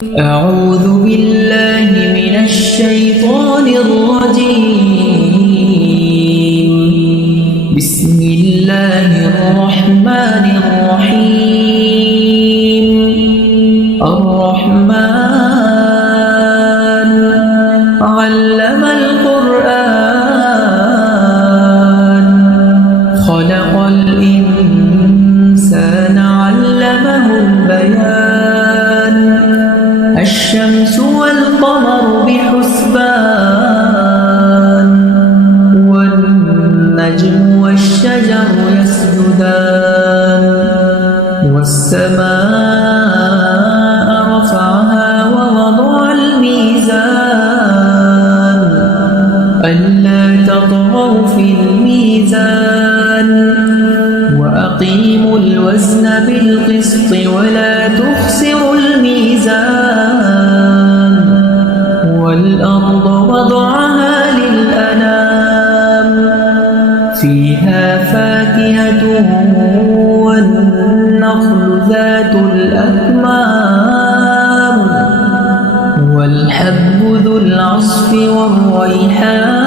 أعوذ بالله من الشيطان الرجيم. بسم الله الرحمن الرحيم. الرحمن علم القرآن خلق الإنسان علمه البيان الشمس والقمر بحسبان والنجم والشجر يسجدان والسماء رفعها ووضع الميزان ألا تطغوا في الميزان وأقيموا الوزن بالقسط ولا تخسروا الميزان والأرض وضعها للأنام فيها فاكهة والنخل ذات الأكمام والحب ذو العصف والريحان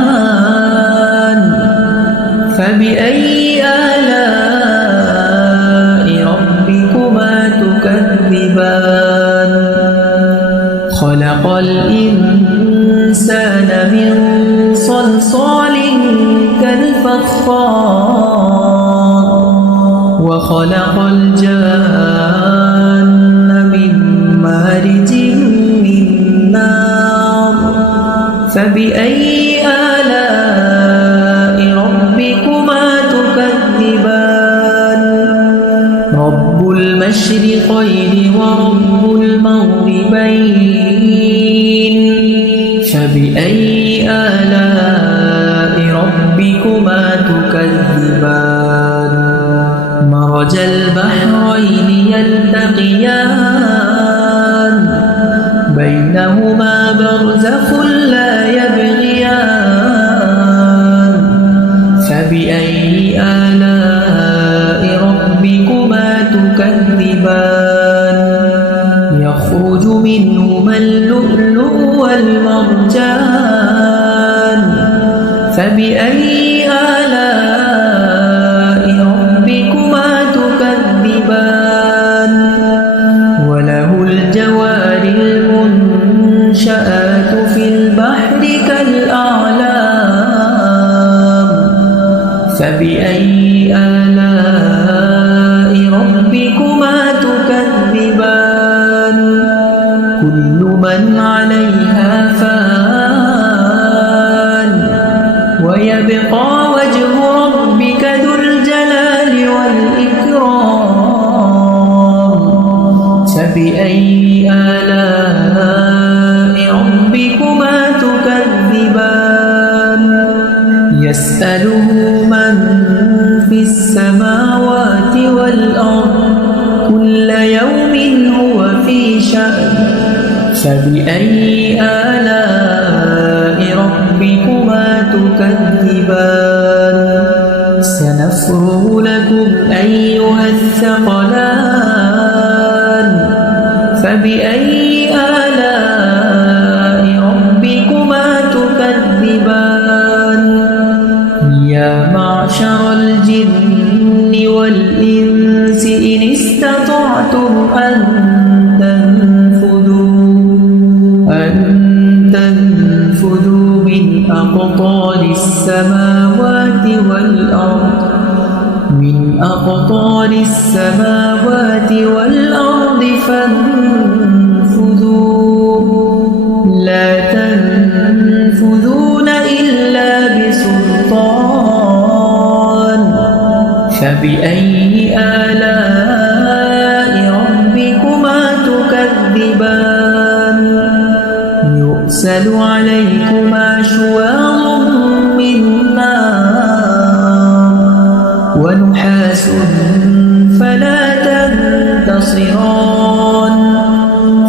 فبأي آلاء ربكما تكذبان خلق الإنسان من صلصال كالفخار وخلق الجان من مارج من نار فبأي آلاء ربكما تكذبان رب المشرقين ورب المغربين فبأي آلاء ربكما تكذبان مرج البحرين يلتقيان بينهما برزخ لا يبغيان فبأي آلاء ربكما تكذبان يخرج منهما اللؤلؤ والمرجان فبأي آلاء ربكما تكذبان وله الجوار المنشآت في البحر كالأعلام فبأي آلاء ربكما تكذبان كل من عليها فان ويبقى وجه ربك ذو الجلال والإكرام فبأي آلاء ربكما تكذبان يسأله من في السماوات والأرض كل يوم هو في شأن فبأي آلاء ربكما تكذبان سنفرغ لكم أيها الثقلان فبأي آلاء ربكما تكذبان يا معشر الجن والإنس إن استطعتم أن تنفذوا من أقطار السماوات والأرض فانفذوا لا تنفذون إلا بسلطان فبأي آلاء ربكما تكذبان يرسل عليكما شواظ من نار ونحاس فلا تنتصران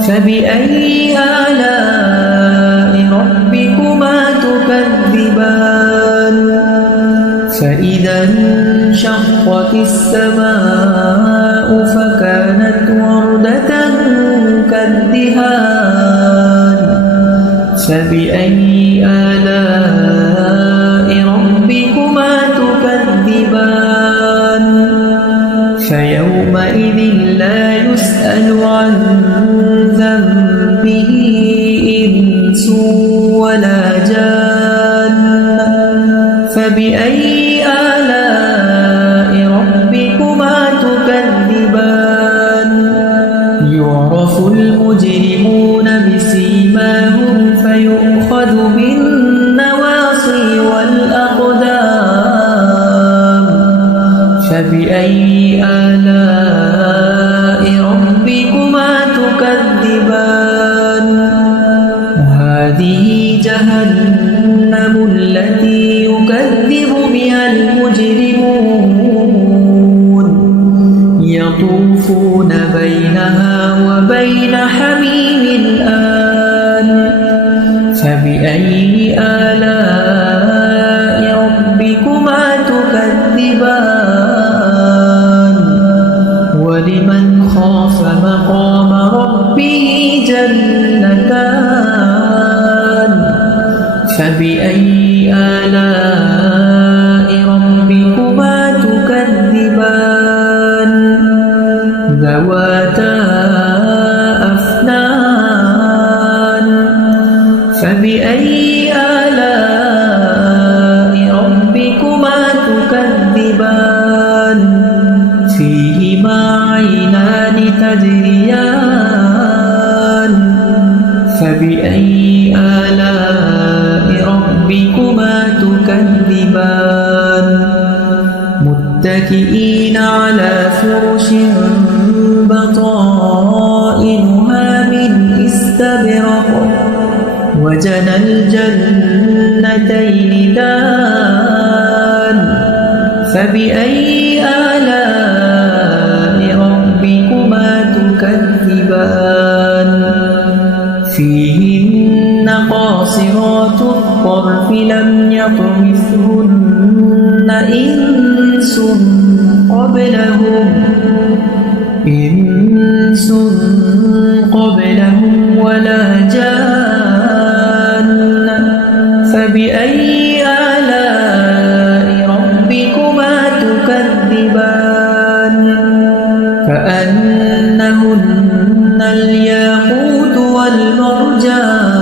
فبأي آلاء ربكما تكذبان فإذا انشقت السماء فكانت وردة كالدهان الدهان فبأي آلاء ربكما تكذبان فيومئذ لا يسأل عن ذنبه إنس ولا جان فبأي آلاء ربكما تكذبان يعرف المجرمون بسيماهم فيؤخذ بالنواصي والأقدام فبأي آلاء ربكما تكذبان هذه جهنم التي يكذب بها المجرمون يطوفون بينها وبين حميم آن فبأي آلاء ربكما تكذبان ولمن خاف مقام ربه جنتان فبأي آلاء ربكما تكذبان ذواتا أفنان فبأي آلاء ربكما تكذبان فيهما عينان تجريان فبأي آلاء ربكما تكذبان متكئين على فرش بطائنها من استبرق وجنى الجنتين دان فبأي آلاء ربكما تكذبان فيهن قاصرات الطرف لم يطمثهن إنس قبلهم ولا جان فبأي آلاء ربكما تكذبان كأنهن الياقوت والمرجان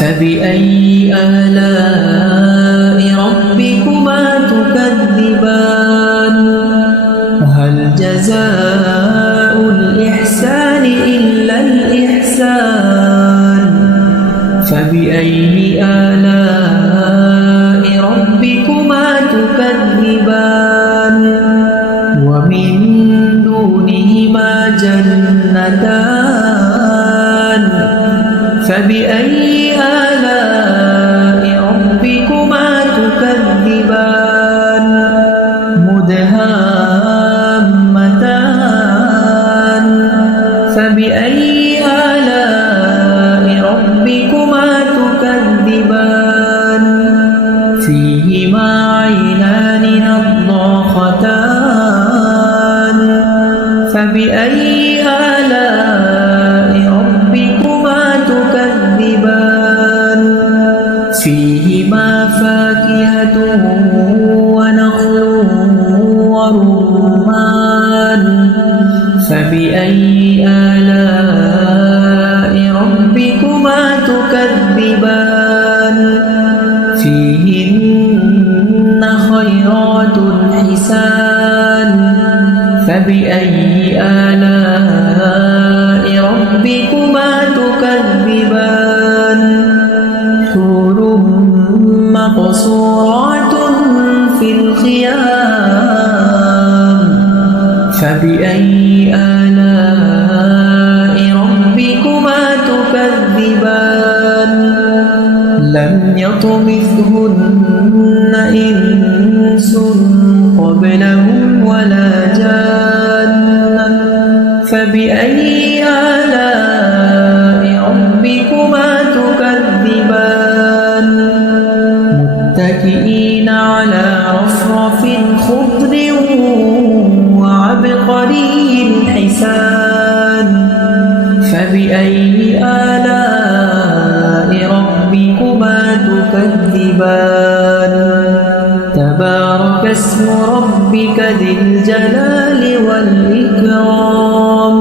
فبأي آلاء ربكما تكذبان هل جزاء الإحسان إلا الإحسان فبأي آلاء ربكما تكذبان ومن دونهما جنتان فبأي آلاء ربكما تكذبان مدهامتان فبأي آلاء ربكما تكذبان فيهما عينان نضاختان فبأي آلاء ربكما تكذبان فيهما فاكهة ونخل ورمان فبأي آلاء ربكما تكذبان فيهن خيرات حسان فبأي آلاء ربكما تكذبان حور مقصورات في الخيام فبأي آلاء ربكما تكذبان لم يطمثهن إنس قبلهم ولا جان فبأي آلاء ربكما تكذبان متكئين على رفرف خضر وعبقري حسان فبأي آلاء ربكما تكذبان تبارك اسم ربك ذي الجلال والإكرام